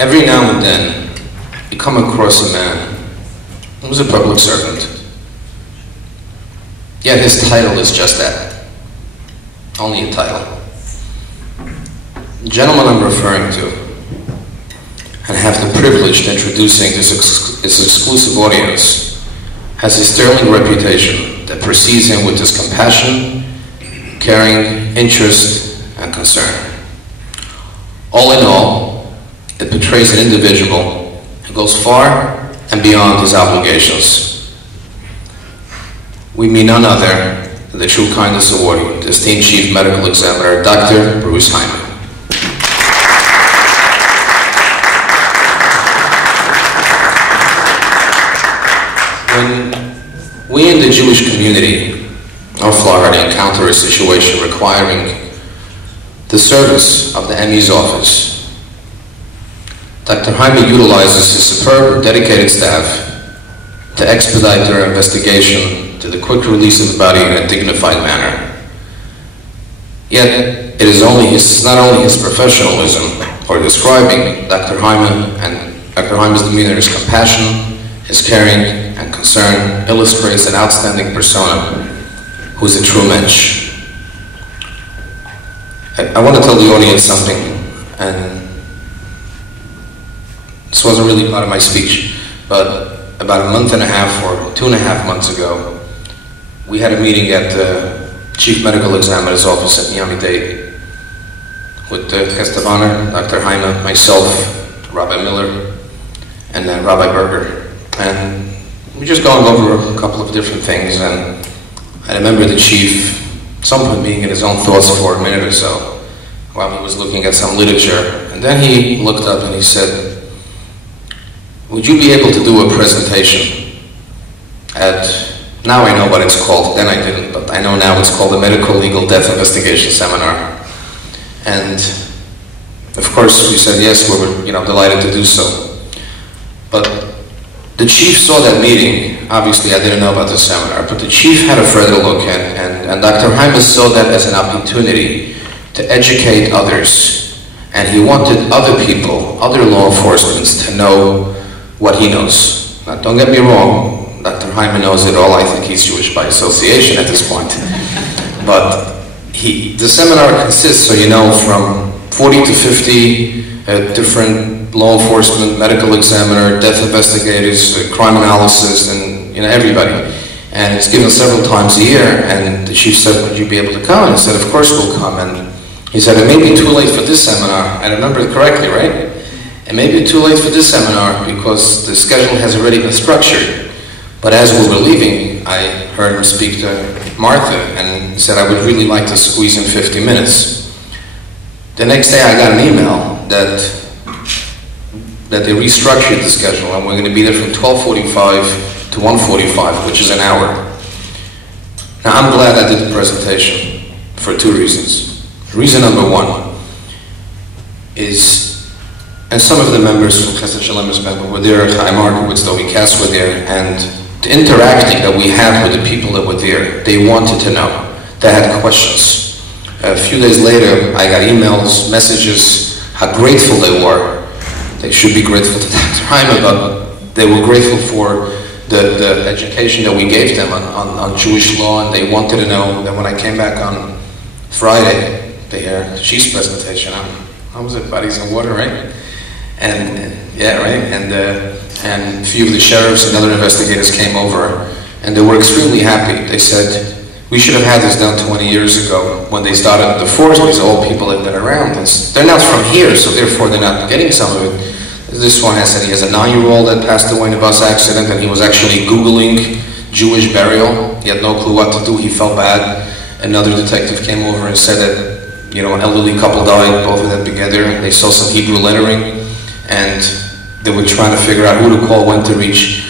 every now and then, you come across a man who was a public servant. Yet his title is just that. Only a title. The gentleman I'm referring to, and have the privilege of introducing this exclusive audience, has a sterling reputation that precedes him with his compassion, caring, interest, and concern. All in all, it portrays an individual who goes far and beyond his obligations. We mean none other than the True Kindness Awardee, the esteemed Chief Medical Examiner, Dr. Bruce Hyma. When we in the Jewish community of Florida encounter a situation requiring the service of the ME's office, Dr. Hyma utilizes his superb, dedicated staff to expedite their investigation to the quick release of the body in a dignified manner. Yet, it is not only his professionalism or describing Dr. Hyma and Dr. Hyma's demeanor, his compassion, his caring, and concern illustrates an outstanding persona who's a true mensch. I want to tell the audience something, and this wasn't really part of my speech, but about a month and a half or 2.5 months ago, we had a meeting at the Chief Medical Examiner's office at Miami-Dade with the guest of honor, Dr. Hyma, myself, Rabbi Miller, and Rabbi Berger. And we're just going over a couple of different things, and I remember the chief, at some point, being in his own thoughts for a minute or so while he was looking at some literature. And then he looked up and he said, would you be able to do a presentation at, now I know what it's called, then I didn't, but I know now it's called the Medical Legal Death Investigation Seminar. And of course we said yes, we were delighted to do so. But the chief saw that meeting. Obviously I didn't know about the seminar, but the chief had a further look and Dr. Hyma saw that as an opportunity to educate others. And he wanted other people, other law enforcement, to know what he knows. Now, don't get me wrong, Dr. Hyma knows it all. I think he's Jewish by association at this point. But the seminar consists, so you know, from 40 to 50 different law enforcement, medical examiner, death investigators, crime analysis, and everybody. And it's given several times a year, and the chief said, would you be able to come? And I said, of course we'll come. And he said, it may be too late for this seminar. I remember it correctly, right? It may be too late for this seminar because the schedule has already been structured. But as we were leaving, I heard him speak to Martha and he said, I would really like to squeeze in 50 minutes. The next day I got an email that they restructured the schedule and we're going to be there from 12:45 to 1:45, which is an hour. Now I'm glad I did the presentation for 2 reasons. Reason number 1 is, and some of the members from Chesed Shel Emes were there, Hyma, Zoe Cass were there, and the interacting that we had with the people that were there, they wanted to know. They had questions. A few days later, I got emails, messages, how grateful they were. They should be grateful to Dr. Hyma, but they were grateful for the education that we gave them on Jewish law, and they wanted to know that when I came back on Friday, they heard the chief's presentation on, how was it, bodies in water, right? And yeah, right? And a few of the sheriffs and other investigators came over, and they were extremely happy. They said, we should have had this done 20 years ago when they started the force, because all people have been around. They're not from here, so therefore they're not getting some of it. This one has said he has a 9-year-old that passed away in a bus accident, and he was actually Googling Jewish burial. He had no clue what to do. He felt bad. Another detective came over and said that, an elderly couple died, both of them together. They saw some Hebrew lettering, and they were trying to figure out who to call, when to reach.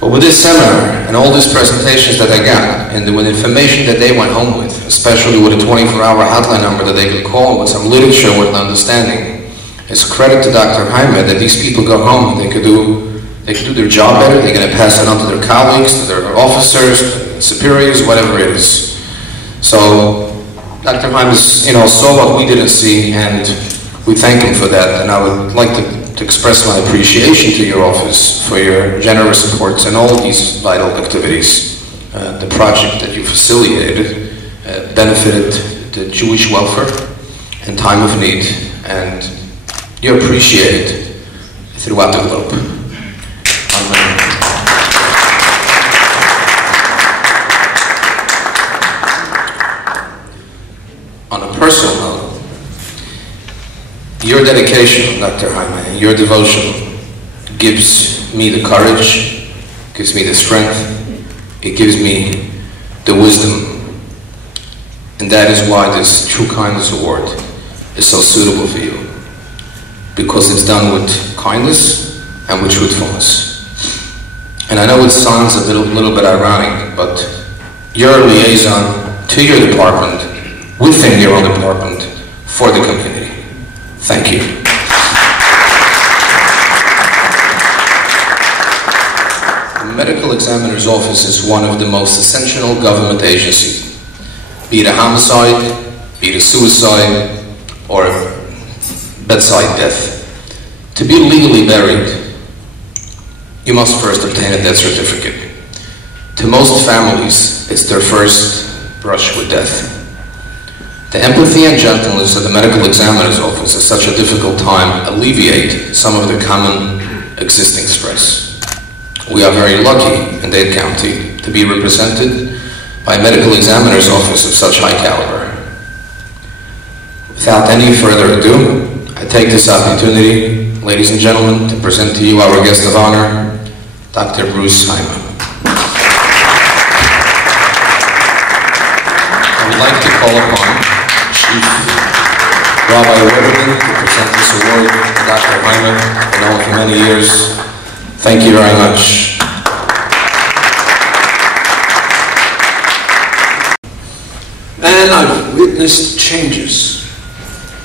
But with this seminar and all these presentations that I got, and with information that they went home with, especially with a 24-hour hotline number that they could call with some literature with an understanding, it's credit to Dr. Hyma that these people go home and they could do their job better. They're going to pass it on to their colleagues, to their officers, superiors, whatever it is. So Dr. Hyma, saw what we didn't see, and we thank him for that. And I would like to to express my appreciation to your office for your generous support in all of these vital activities. The project that you facilitated benefited the Jewish welfare in time of need, and you're appreciated throughout the globe. Amen. On a personal note, your dedication, Dr. Hyma, and your devotion gives me the courage, gives me the strength, it gives me the wisdom, and that is why this True Kindness Award is so suitable for you, because it's done with kindness and with truthfulness. And I know it sounds a little bit ironic, but you're a liaison to your department, within your own department, for the community. Thank you. The medical examiner's office is one of the most essential government agencies, be it a homicide, be it a suicide, or a bedside death. To be legally buried, you must first obtain a death certificate. To most families, it's their first brush with death. The empathy and gentleness of the medical examiner's office at such a difficult time alleviate some of the common existing stress. We are very lucky in Dade County to be represented by a medical examiner's office of such high caliber. Without any further ado, I take this opportunity, ladies and gentlemen, to present to you our guest of honor, Dr. Bruce Hyma. I would like to call upon Chief Rabbi Weberman to present this award to Dr. Hyma, I've known for many years. Thank you very much. And I've witnessed changes,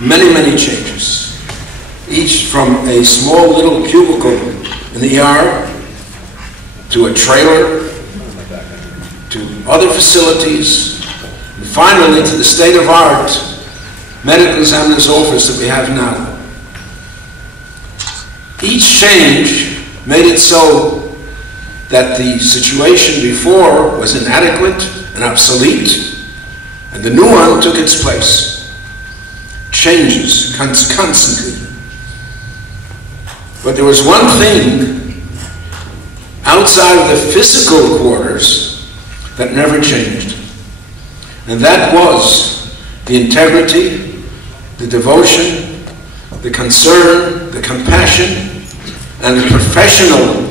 many changes, each from a small little cubicle in the yard to a trailer, to other facilities, and finally to the state-of-art medical examiner's office that we have now. Each change made it so that the situation before was inadequate and obsolete, and the new one took its place. Changes constantly. But there was one thing outside of the physical quarters that never changed, and that was the integrity, the devotion, the concern, the compassion, and the professional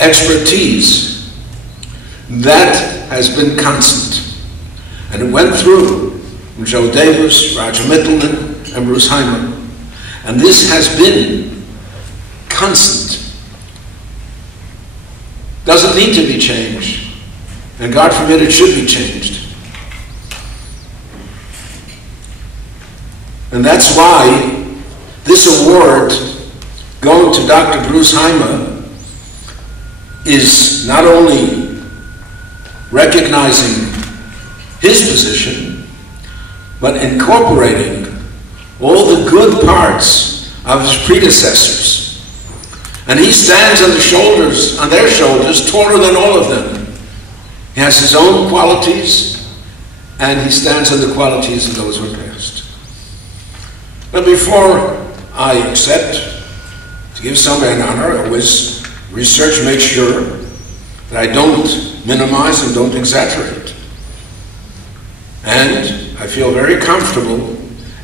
expertise that has been constant. And it went through from Joe Davis, Roger Mittelman, and Bruce Hyma. And this has been constant. Doesn't need to be changed. And God forbid it should be changed. And that's why this award going to Dr. Bruce Hyma is not only recognizing his position, but incorporating all the good parts of his predecessors. And he stands on their shoulders, taller than all of them. He has his own qualities, and he stands on the qualities of those who are past. But before I accept to give somebody an honor, I always research, make sure that I don't minimize and don't exaggerate. And I feel very comfortable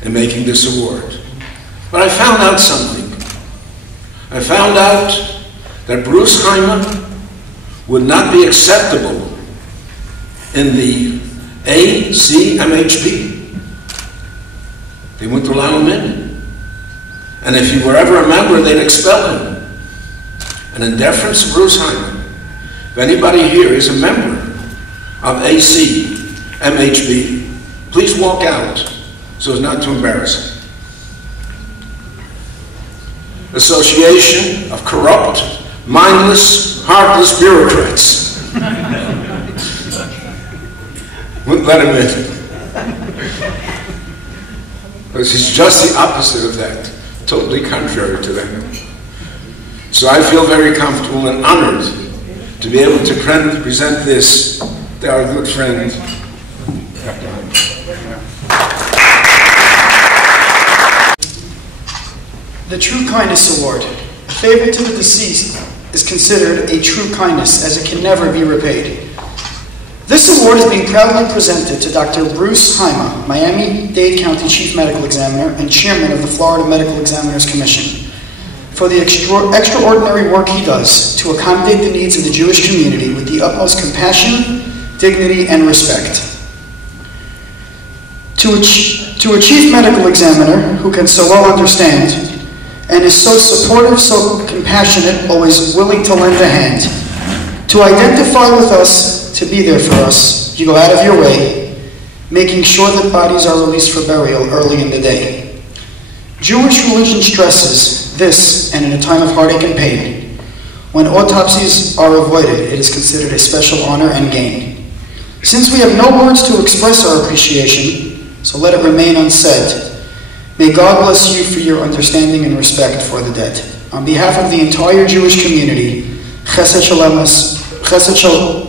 in making this award. But I found out something. I found out that Bruce Hyma would not be acceptable in the ACMHP. They wouldn't allow him in. And if he were ever a member, they'd expel him. And in deference to Bruce Hyma, if anybody here is a member of ACMHP, please walk out so as not to embarrass him. Association of Corrupt, Mindless, Heartless Bureaucrats. Wouldn't let him in. Because he's just the opposite of that. totally contrary to them. So I feel very comfortable and honored to be able to present this to our good friend. The True Kindness Award. A favor to the deceased is considered a true kindness, as it can never be repaid. This award is being proudly presented to Dr. Bruce Hyma, Miami-Dade County Chief Medical Examiner and Chairman of the Florida Medical Examiners Commission, for the extraordinary work he does to accommodate the needs of the Jewish community with the utmost compassion, dignity, and respect. To a Chief Medical Examiner who can so well understand and is so supportive, so compassionate, always willing to lend a hand, to identify with us, to be there for us, you go out of your way, making sure that bodies are released for burial early in the day. Jewish religion stresses this, and in a time of heartache and pain, when autopsies are avoided, it is considered a special honor and gain. Since we have no words to express our appreciation, so let it remain unsaid. May God bless you for your understanding and respect for the dead. On behalf of the entire Jewish community, Chesed Shel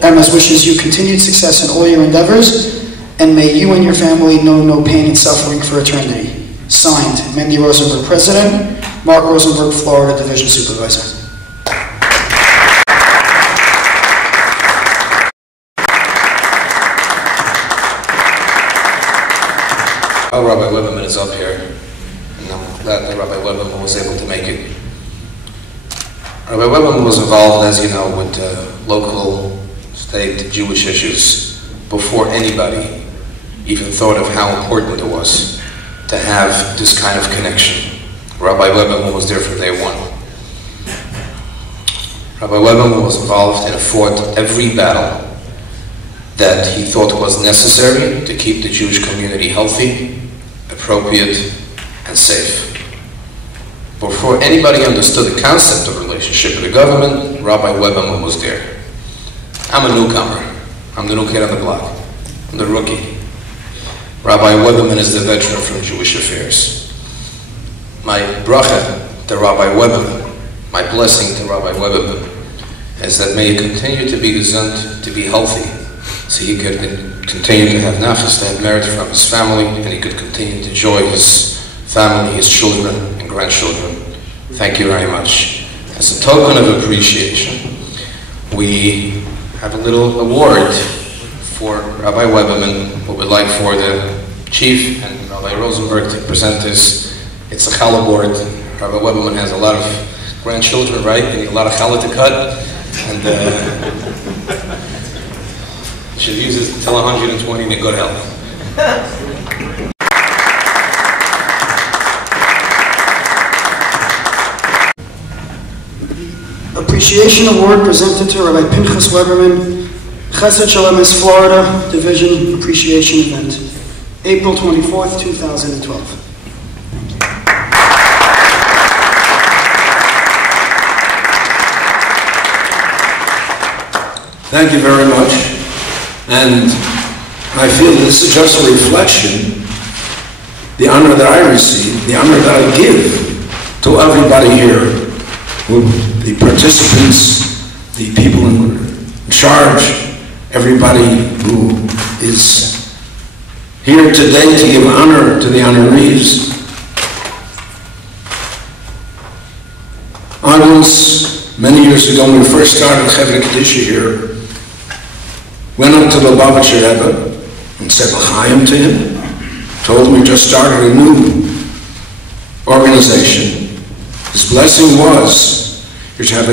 Emes wishes you continued success in all your endeavors, and may you and your family know no pain and suffering for eternity. Signed, Mendy Rosenberg, President, Mark Rosenberg, Florida Division Supervisor. Well, Rabbi Weberman is up here, and I'm glad that Rabbi Weberman was able to make it. Rabbi Weberman was involved, as you know, with local, state Jewish issues before anybody even thought of how important it was to have this kind of connection. Rabbi Weberman was there from day one. Rabbi Weberman was involved and fought every battle that he thought was necessary to keep the Jewish community healthy, appropriate, and safe. Before anybody understood the concept of relationship with the government, Rabbi Weberman was there. I'm a newcomer. I'm the new kid on the block. I'm the rookie. Rabbi Weberman is the veteran from Jewish affairs. My bracha to Rabbi Weberman, my blessing to Rabbi Weberman, is that may he continue to be gesund, to be healthy, so he could continue to have nafas, to have merit from his family, and he could continue to enjoy his family, his children, and grandchildren. Thank you very much. As a token of appreciation, we have a little award for Rabbi Weberman. What we'd like for the Chief and Rabbi Rosenberg to present is, it's a challah board. Rabbi Weberman has a lot of grandchildren, right? They need a lot of challah to cut. And should use it until 120 in good health. Appreciation Award presented to Rabbi Pinchas Weberman, Chesed Shel Emes, Florida Division Appreciation Event, April 24th, 2012. Thank you very much. And I feel this is just a reflection, the honor that I receive, the honor that I give to everybody here, the participants, the people in charge, everybody who is here today to give honor to the honorees. I was, many years ago when we first started Chevra Kedisha here, went up to the Lubavitcher Rebbe and said l'chaim to him, told him we just started a new organization. His blessing was you should have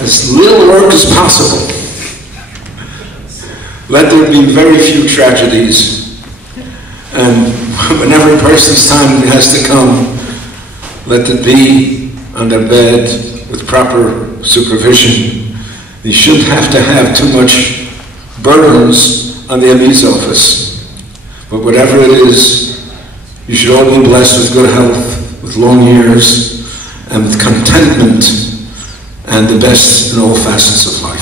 as little work as possible. Let there be very few tragedies, and whenever a person's time has to come, let it be on their bed with proper supervision. You shouldn't have to have too much burdens on the Ami's office. But whatever it is, you should all be blessed with good health, with long years, and with contentment, and the best in all facets of life.